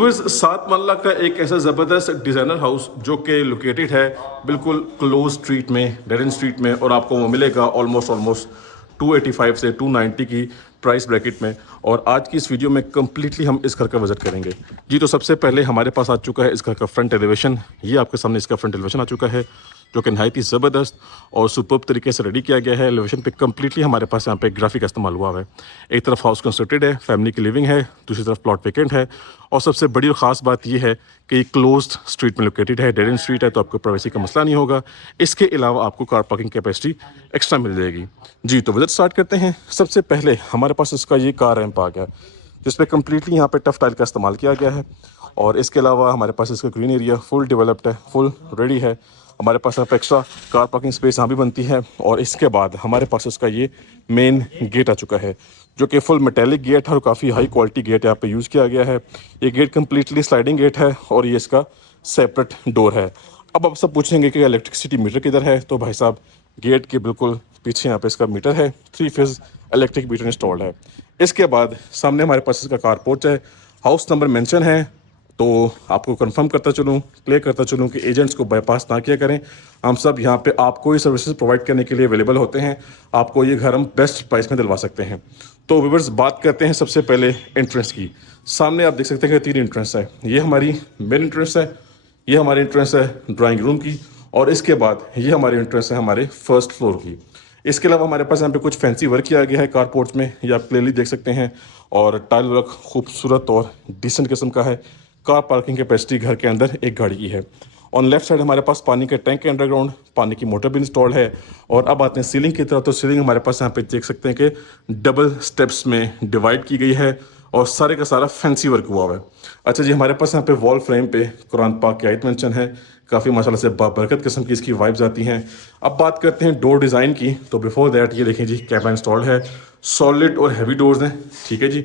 Viewers 7 मरला का एक ऐसा ज़बरदस्त डिज़ाइनर हाउस जो कि लोकेटेड है बिल्कुल क्लोज स्ट्रीट में, डेड एंड स्ट्रीट में, और आपको वो मिलेगा ऑलमोस्ट 285 से 290 की प्राइस ब्रैकेट में। और आज की इस वीडियो में कम्प्लीटली हम इस घर का विजिट करेंगे जी। तो सबसे पहले हमारे पास आ चुका है इस घर का फ्रंट एलिवेशन। ये आपके सामने इसका फ्रंट एलिवेशन आ चुका है जो कि नहायत ही ज़बरदस्त और सुपर्ब तरीके से रेडी किया गया है। एलिवेशन पे कम्प्लीटली हमारे पास यहाँ पे ग्राफिक इस्तेमाल हुआ है। एक तरफ हाउस कंस्ट्रक्टेड है, फैमिली की लिविंग है, दूसरी तरफ प्लॉट वेकेंट है। और सबसे बड़ी और ख़ास बात यह है कि ये क्लोज्ड स्ट्रीट में लोकेटेड है, डेड एंड स्ट्रीट है, तो आपको प्राइवेसी का मसला नहीं होगा। इसके अलावा आपको कार पार्किंग कैपेसिटी एक्स्ट्रा मिल जाएगी जी। तो विजिट स्टार्ट करते हैं। सबसे पहले हमारे पास इसका ये कार रैंप आ गया जिसपे कम्प्लीटली यहाँ पे टफ टाइल का इस्तेमाल किया गया है। और इसके अलावा हमारे पास इसका ग्रीन एरिया फुल डेवलप्ड है, फुल रेडी है। हमारे पास यहाँ पे एक्स्ट्रा कार पार्किंग स्पेस यहाँ भी बनती है। और इसके बाद हमारे पास इसका ये मेन गेट आ चुका है जो कि फुल मेटेलिक गेट है और काफ़ी हाई क्वालिटी गेट यहाँ पे यूज़ किया गया है। ये गेट कम्प्लीटली स्लाइडिंग गेट है और ये इसका सेपरेट डोर है। अब आप सब पूछेंगे कि इलेक्ट्रिसिटी मीटर किधर है, तो भाई साहब गेट के बिल्कुल पीछे यहाँ पे इसका मीटर है, 3 फेज इलेक्ट्रिक मीटर इंस्टॉल्ड है। इसके बाद सामने हमारे पास इसका कार पोर्च है, हाउस नंबर मेंशन है। तो आपको कंफर्म करता चलूँ, क्लियर करता चलूँ कि एजेंट्स को बाईपास ना किया करें। हम सब यहाँ पे आपको ये सर्विसेज प्रोवाइड करने के लिए अवेलेबल होते हैं। आपको ये घर हम बेस्ट प्राइस में दिलवा सकते हैं। तो व्यूअर्स बात करते हैं सबसे पहले एंट्रेंस की। सामने आप देख सकते हैं कि 3 एंट्रेंस है। ये हमारी मेन एंट्रेंस है, ये हमारी एंट्रेंस है ड्राइंग रूम की, और इसके बाद ये हमारी एंट्रेंस है हमारे फर्स्ट फ्लोर की। इसके अलावा हमारे पास यहाँ पे कुछ फैंसी वर्क किया गया है कार पोर्च में, ये आप क्लियरली देख सकते हैं। और टाइल वर्क खूबसूरत और डिसेंट किस्म का है। कार पार्किंग कैपेसिटी घर के अंदर एक गाड़ी की है। ऑन लेफ्ट साइड हमारे पास पानी के टैंक के अंडरग्राउंड पानी की मोटर भी इंस्टॉल्ड है। और अब आते हैं सीलिंग की तरफ। तो सीलिंग हमारे पास यहाँ पे देख सकते हैं कि डबल स्टेप्स में डिवाइड की गई है और सारे का सारा फैंसी वर्क हुआ हुआ है। अच्छा जी, हमारे पास यहाँ पे वॉल फ्रेम पे कुरान पाक की आयत मेंशन है। काफ़ी माशाल्लाह से बाबरकत किस्म की इसकी वाइब्स आती हैं। अब बात करते हैं डोर डिज़ाइन की। तो बिफोर दैट ये देखें जी, कैमरा इंस्टॉल्ड है, सॉलिड और हैवी डोर्स हैं, ठीक है जी।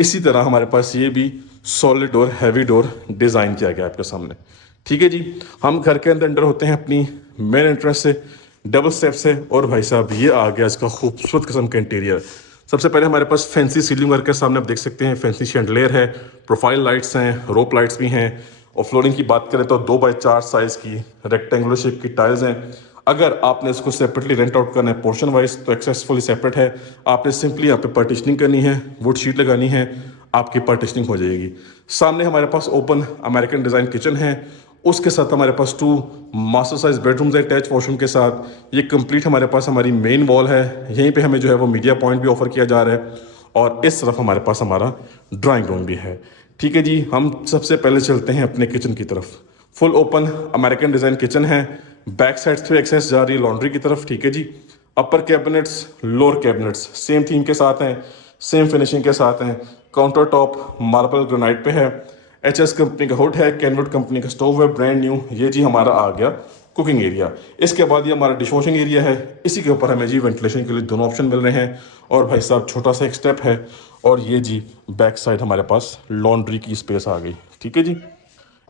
इसी तरह हमारे पास ये भी सॉलिड और हैवी डोर डिज़ाइन किया गया है आपके सामने, ठीक है जी। हम घर के अंदर होते हैं अपनी मेन एंट्रेंस से, डबल स्टेप से। और भाई साहब ये आ गया इसका खूबसूरत किस्म का इंटीरियर। सबसे पहले हमारे पास फैंसी सीलिंग वर्क के सामने आप देख सकते हैं, फैंसी शैंडलियर है, प्रोफाइल लाइट्स हैं, रोप लाइट्स भी हैं। और फ्लोरिंग की बात करें तो 2x4 साइज़ की रेक्टेंगुलर शेप की टाइल्स हैं। अगर आपने इसको सेपरेटली रेंट आउट करना है पोर्शन वाइज तो एक्सेसफुली सेपरेट है। आपने सिंपली यहाँ पे पार्टीशनिंग करनी है, वुड शीट लगानी है, आपकी पार्टीशनिंग हो जाएगी। सामने हमारे पास ओपन अमेरिकन डिज़ाइन किचन है, उसके साथ हमारे पास 2 मास्टर साइज बेडरूम्स है अटैच वॉशरूम के साथ। ये कंप्लीट हमारे पास हमारी मेन वॉल है। यहीं पे हमें जो है वो मीडिया पॉइंट भी ऑफर किया जा रहा है। और इस तरफ हमारे पास हमारा ड्राइंग रूम भी है, ठीक है जी। हम सबसे पहले चलते हैं अपने किचन की तरफ। Full open American design kitchen है, बैक साइड से एक्सेस जा रही है लॉन्ड्री की तरफ, ठीक है जी। Upper cabinets lower cabinets same theme के साथ हैं, सेम फिनिशिंग के साथ हैं। काउंटर टॉप मार्बल ग्रेनाइट पे है, HS कंपनी का हुड है, कैनवुड कंपनी का स्टोव है ब्रांड न्यू। ये जी हमारा आ गया कुकिंग एरिया। इसके बाद ये हमारा डिश वॉशिंग एरिया है। इसी के ऊपर हमें जी वेंटिलेशन के लिए दोनों ऑप्शन मिल रहे हैं। और भाई साहब छोटा सा एक स्टेप है और ये जी बैक साइड हमारे पास लॉन्ड्री की स्पेस आ गई, ठीक है जी।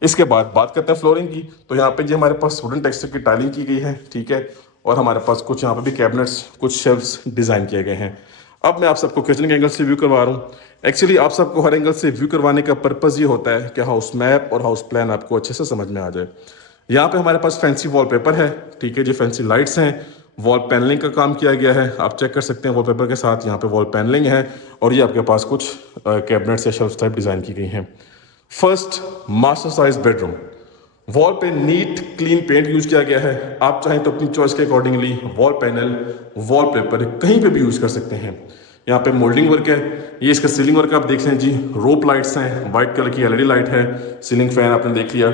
इसके बाद बात करते हैं फ्लोरिंग की। तो यहाँ पे जी हमारे पास वुडन टेक्सचर की टाइलिंग की गई है, ठीक है। और हमारे पास कुछ यहाँ पे भी कैबिनेट्स, कुछ शेल्फ्स डिज़ाइन किए गए हैं। अब मैं आप सबको किचन के एंगल से व्यू करवा रहा हूँ। एक्चुअली आप सबको हर एंगल से व्यू करवाने का पर्पज़ ये होता है कि हाउस मैप और हाउस प्लान आपको अच्छे से समझ में आ जाए। यहाँ पे हमारे पास फैंसी वॉलपेपर है, ठीक है जी, फैंसी लाइट्स हैं, वॉल पैनलिंग का काम किया गया है। आप चेक कर सकते हैं वॉलपेपर के साथ यहाँ पे वॉल पैनलिंग है। और ये आपके पास कुछ कैबिनेट्स या शेल्फ टाइप डिज़ाइन की गई हैं। First master size bedroom, wall पे नीट क्लीन पेंट यूज किया गया है। आप चाहें तो अपनी चॉइस के अकॉर्डिंगली वॉल पैनल, वॉलपेपर कहीं पे भी यूज कर सकते हैं। यहाँ पे मोल्डिंग वर्क है, ये इसका सीलिंग वर्क आप देख लें जी। रोप लाइट्स हैं, वाइट कलर की LED लाइट है, सीलिंग फैन आपने देख लिया,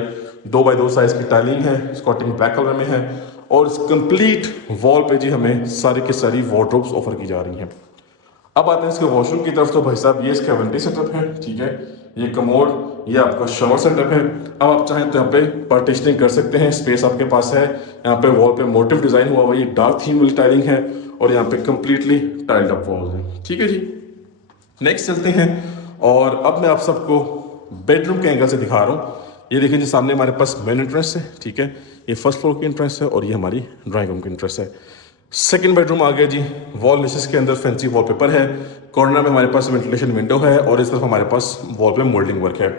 2x2 साइज की टाइलिंग है, स्कॉटिंग ब्लैक कलर में है। और इस कंप्लीट वॉल पे जी हमें सारी की सारी वार्डरोब्स ऑफर की जा रही हैं। अब आते हैं इसके वॉशरूम की तरफ। तो भाई साहब ये इसका वेंटी सेटअप है, ठीक है। ये कमोड, ये आपका शावर सेटअप है। अब आप चाहें तो यहाँ पे पार्टीशनिंग कर सकते हैं, स्पेस आपके पास है। यहाँ पे वॉल पे मोटिव डिजाइन हुआ हुआ, ये डार्क थीम वाली टाइलिंग है। और यहाँ पे कंप्लीटली टाइल्ड अप वॉल्स हैं, ठीक है जी। नेक्स्ट चलते हैं और अब मैं आप सबको बेडरूम के एंगल से दिखा रहा हूँ। ये देखिए जी, सामने हमारे पास मेन एंट्रेंस है, ठीक है। ये फर्स्ट फ्लोर की एंट्रेंस है और ये हमारी ड्राइंग रूम की एंट्रेंस है। सेकंड बेडरूम आ गया जी। वॉल निशेस के अंदर फैंसी वॉलपेपर है, कॉर्नर में हमारे पास वेंटिलेशन विंडो है और इस तरफ हमारे पास वॉल पे मोल्डिंग वर्क है।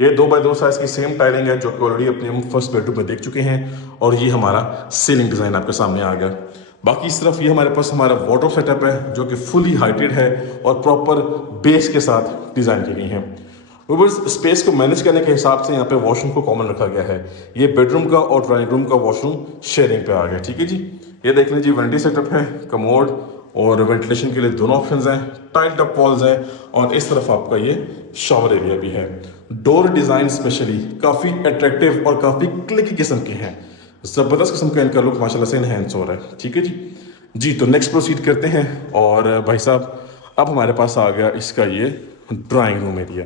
ये 2x2 साइज की सेम टाइलिंग है जो कि ऑलरेडी अपने हम फर्स्ट बेडरूम में देख चुके हैं। और ये हमारा सीलिंग डिज़ाइन आपके सामने आ गया। बाकी इस तरफ ये हमारे पास हमारा वार्डरोब सेटअप है जो कि फुली हाइटेड है और प्रॉपर बेस के साथ डिज़ाइन की गई है। व्यूअर्स, स्पेस को मैनेज करने के हिसाब से यहाँ पे वॉशरूम को कॉमन रखा गया है। ये बेडरूम का और ड्राइंग रूम का वॉशरूम शेयरिंग पे आ गया। ठीक है जी, ये देख लीजिए वेंटी सेटअप है, कमोड और वेंटिलेशन के लिए दोनों ऑप्शंस हैं, टाइल्ड अप वॉल्स हैं और इस तरफ आपका ये शॉवर एरिया भी है। डोर डिज़ाइन स्पेशली काफ़ी अट्रैक्टिव और काफ़ी क्लिकी किस्म के हैं। ज़बरदस्त किस्म का इनका लुक माशाल्लाह से इनहेंस हो रहा है। ठीक है जी जी, तो नेक्स्ट प्रोसीड करते हैं। और भाई साहब, अब हमारे पास आ गया इसका ये ड्राइंग रूम एरिया।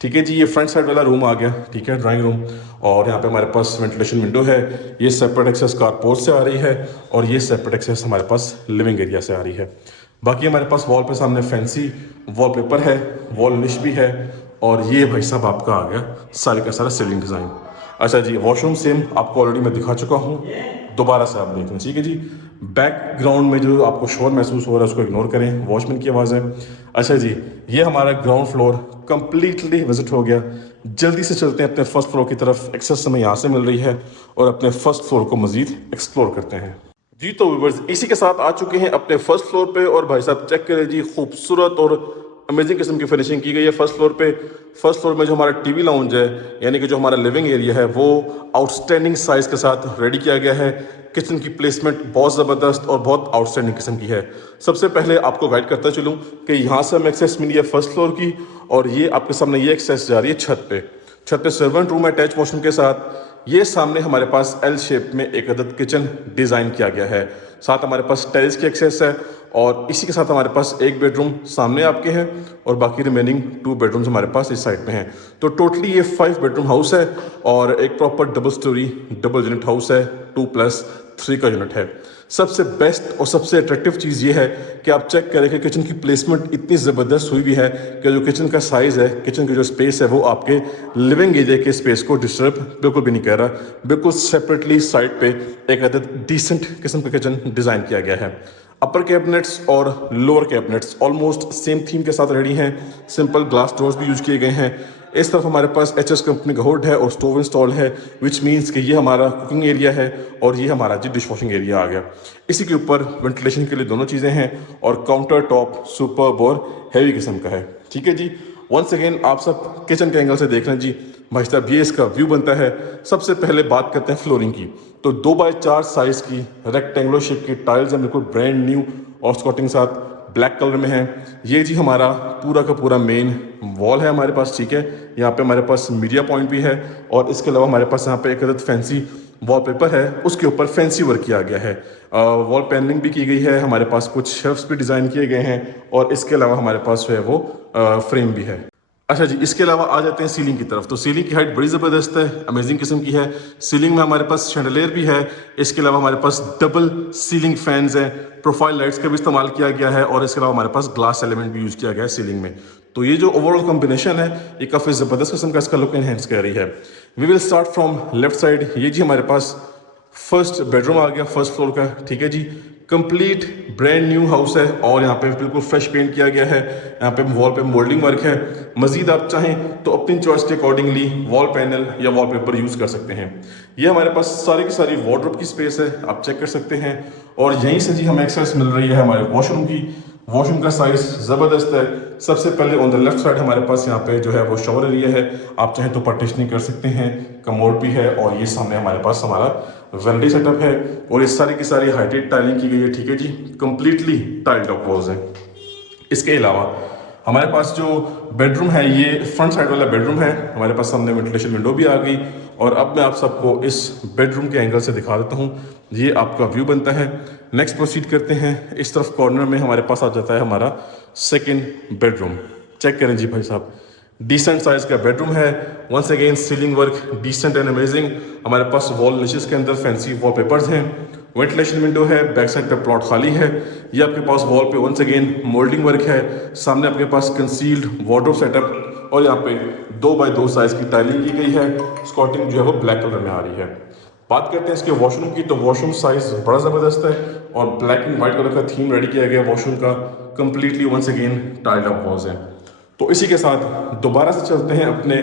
ठीक है जी, ये फ्रंट साइड वाला रूम आ गया। ठीक है, ड्राइंग रूम। और यहाँ पे हमारे पास वेंटिलेशन विंडो है। ये सेपरेट एक्सेस कारपोर्ट से आ रही है और ये सेपरेट एक्सेस हमारे पास लिविंग एरिया से आ रही है। बाकी हमारे पास वॉल पे सामने फैंसी वॉलपेपर है, वॉल निश भी है। और ये भाई साहब आपका आ गया सारे का सारा सीलिंग डिज़ाइन। अच्छा जी, वॉशरूम सेम आपको ऑलरेडी मैं दिखा चुका हूँ, दोबारा से आप देख लें। ठीक है जी, बैकग्राउंड में जो आपको शोर महसूस हो रहा है उसको इग्नोर करें, वॉचमैन की आवाज़ है। अच्छा जी, ये हमारा ग्राउंड फ्लोर कंप्लीटली विजिट हो गया। जल्दी से चलते हैं अपने फर्स्ट फ्लोर की तरफ। एक्सेस हमें यहाँ से मिल रही है और अपने फर्स्ट फ्लोर को मजीद एक्सप्लोर करते हैं। जी तो व्यूअर्स, इसी के साथ आ चुके हैं अपने फर्स्ट फ्लोर पे। और भाई साहब चेक करें जी, खूबसूरत और अमेजिंग किस्म की फिनिशिंग की गई है फर्स्ट फ्लोर पे। फर्स्ट फ्लोर में जो हमारा टीवी लाउंज है, यानी कि जो हमारा लिविंग एरिया है, वो आउटस्टैंडिंग साइज के साथ रेडी किया गया है। किचन की प्लेसमेंट बहुत ज़बरदस्त और बहुत आउटस्टैंडिंग किस्म की है। सबसे पहले आपको गाइड करता चलूँ कि यहाँ से हमें एक्सेस मिली है फर्स्ट फ्लोर की और ये आपके सामने ये एक्सेस जा रही है छत पे। छत पे सर्वेंट रूम है अटैच वॉशरूम के साथ। ये सामने हमारे पास एल शेप में एक अदद किचन डिज़ाइन किया गया है। साथ हमारे पास टेरेस की एक्सेस है और इसी के साथ हमारे पास एक बेडरूम सामने आपके हैं और बाकी रिमेनिंग 2 बेडरूम्स हमारे पास इस साइड में हैं। तो टोटली ये 5 बेडरूम हाउस है और एक proper double storey double unit house है, 2+3 का यूनिट है। सबसे बेस्ट और सबसे अट्रैक्टिव चीज़ ये है कि आप चेक करें कि किचन की प्लेसमेंट इतनी ज़बरदस्त हुई भी है कि जो किचन का साइज़ है, किचन की जो स्पेस है, वो आपके लिविंग एरिया के स्पेस को डिस्टर्ब बिल्कुल भी नहीं कर रहा। बिल्कुल सेपरेटली साइड पे एक अदद डिसेंट किस्म का किचन डिज़ाइन किया गया है। अपर कैबिनेट्स और lower cabinets almost same theme के साथ रेडी हैं। सिंपल ग्लास डोर्स भी यूज किए गए हैं। इस तरफ हमारे पास एचएस कंपनी का हुड है और स्टोव इंस्टॉल है, विच मीन्स कि ये हमारा कुकिंग एरिया है और ये हमारा जी डिश वॉशिंग एरिया आ गया। इसी के ऊपर वेंटिलेशन के लिए दोनों चीज़ें हैं और काउंटर टॉप सुपर्ब और हैवी किस्म का है। ठीक है जी, वंस अगेन आप सब किचन के एंगल से देख लें जी। भाई साहब, ये इसका व्यू बनता है। सबसे पहले बात करते हैं फ्लोरिंग की। तो 2x4 साइज की रेक्टेंगुलर शेप की टाइल्स हैं, बिल्कुल ब्रांड न्यू और स्कॉटिंग साथ ब्लैक कलर में है। ये जी हमारा पूरा का पूरा मेन वॉल है हमारे पास। ठीक है, यहाँ पे हमारे पास मीडिया पॉइंट भी है और इसके अलावा हमारे पास यहाँ पे एक अदद फैंसी वॉलपेपर है, उसके ऊपर फैंसी वर्क किया गया है। वॉल पैनलिंग भी की गई है, हमारे पास कुछ शेल्फ्स भी डिज़ाइन किए गए हैं और इसके अलावा हमारे पास जो है वो फ्रेम भी है। अच्छा जी, इसके अलावा आ जाते हैं सीलिंग की तरफ। तो सीलिंग की हाइट बड़ी ज़बरदस्त है, अमेजिंग किस्म की है। सीलिंग में हमारे पास शैंडलियर भी है। इसके अलावा हमारे पास डबल सीलिंग फैंस हैं, प्रोफाइल लाइट्स का भी इस्तेमाल किया गया है और इसके अलावा हमारे पास ग्लास एलिमेंट भी यूज़ किया गया है सीलिंग में। तो ये जो ओवरऑल कॉम्बिनेशन है, ये काफ़ी ज़बरदस्त किस्म का इसका लुक एनहेंस कर रही है। We will start from left side. ये जी हमारे पास फर्स्ट बेडरूम आ गया फर्स्ट फ्लोर का। ठीक है जी, कंप्लीट ब्रांड न्यू हाउस है और यहाँ पे बिल्कुल फ्रेश पेंट किया गया है। यहाँ पे वॉल पे मोल्डिंग वर्क है। मजीद आप चाहें तो अपनी चॉइस के अकॉर्डिंगली वॉल पैनल या वॉलपेपर यूज़ कर सकते हैं। ये हमारे पास सारी की सारी वार्डरोब की स्पेस है, आप चेक कर सकते हैं। और यहीं से जी हमें एक्सेस मिल रही है हमारे वॉशरूम की। वॉशरूम का साइज ज़बरदस्त है। सबसे पहले ऑन द लेफ्ट साइड हमारे पास यहाँ पे जो है वो शॉवर एरिया है, आप चाहें तो पार्टीशनिंग कर सकते हैं। कमोड भी है और ये सामने हमारे पास हमारा वैनिटी सेटअप है और इस सारी की सारी हाइटेड टाइलिंग की गई है। ठीक है जी, कंप्लीटली टाइल्ड अप वॉल्स है। इसके अलावा हमारे पास जो बेडरूम है, ये फ्रंट साइड वाला बेडरूम है। हमारे पास सामने वेंटिलेशन विंडो भी आ गई और अब मैं आप सबको इस बेडरूम के एंगल से दिखा देता हूँ। ये आपका व्यू बनता है। नेक्स्ट प्रोसीड करते हैं। इस तरफ कॉर्नर में हमारे पास आ जाता है हमारा सेकंड बेडरूम। चेक करें जी भाई साहब, डिसेंट साइज का बेडरूम है। Once again ceiling work decent and amazing. हमारे पास वॉल निशेस के अंदर फैंसी वॉलपेपर्स हैं। वेंटिलेशन विंडो है, बैक साइड पे प्लॉट खाली है। ये आपके पास वॉल पे वंस अगेन मोल्डिंग वर्क है। सामने आपके पास कंसील्ड वार्डरोब सेटअप और यहाँ पे 2x2 साइज की टाइलिंग की गई है। स्कॉटिंग जो है वो ब्लैक कलर में आ रही है। बात करते हैं इसके वॉशरूम की। तो वॉशरूम साइज बड़ा ज़बरदस्त है और ब्लैक एंड व्हाइट कलर का थीम रेडी किया गया वॉशरूम का। Completely once again tiled up walls हैं। तो इसी के साथ दोबारा से चलते हैं अपने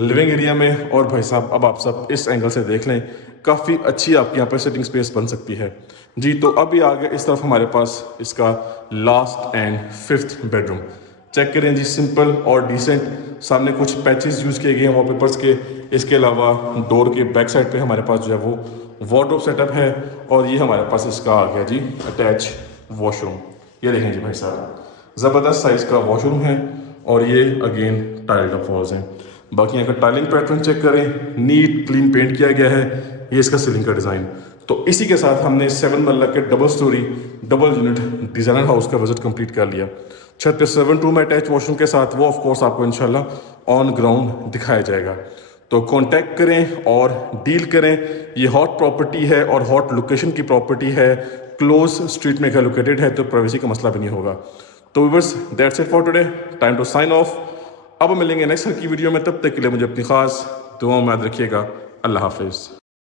लिविंग एरिया में। और भाई साहब अब आप सब इस एंगल से देख लें, काफ़ी अच्छी आपकी यहाँ पर सिटिंग स्पेस बन सकती है जी। तो अभी आ गया इस तरफ हमारे पास इसका last and 5th bedroom. Check करें जी, सिंपल और डिसेंट। सामने कुछ पैचेस यूज़ किए गए हैं वॉलपेपर्स के। इसके अलावा डोर के बैक साइड पे हमारे पास जो है वो वार्डरोब सेटअप है। और ये हमारे पास इसका आ गया जी अटैच वॉशरूम। ये देखें जी भाई साहब, ज़बरदस्त साइज़ का वॉशरूम है। और ये अगेन टाइल्ड अप वॉल्स हैं। बाकी यहाँ का टाइलिंग पैटर्न चेक करें, नीट क्लीन पेंट किया गया है। ये इसका सीलिंग का डिज़ाइन। तो इसी के साथ हमने 7 मरला के double storey double unit designer house का विजिट कंप्लीट कर लिया। छत पे 7 रूम अटैच वॉशरूम के साथ, वो ऑफ कोर्स आपको इंशाल्लाह ऑन ग्राउंड दिखाया जाएगा। तो कांटेक्ट करें और डील करें। ये हॉट प्रॉपर्टी है और हॉट लोकेशन की प्रॉपर्टी है, क्लोज स्ट्रीट में लोकेटेड है, तो प्राइवेसी का मसला भी नहीं होगा। तो viewers, that's it for today, time to sign off. अब मिलेंगे नेक्स्ट की वीडियो में, तब तक के लिए मुझे अपनी खास दुआओं में याद रखिएगा। अल्लाह हाफिज़।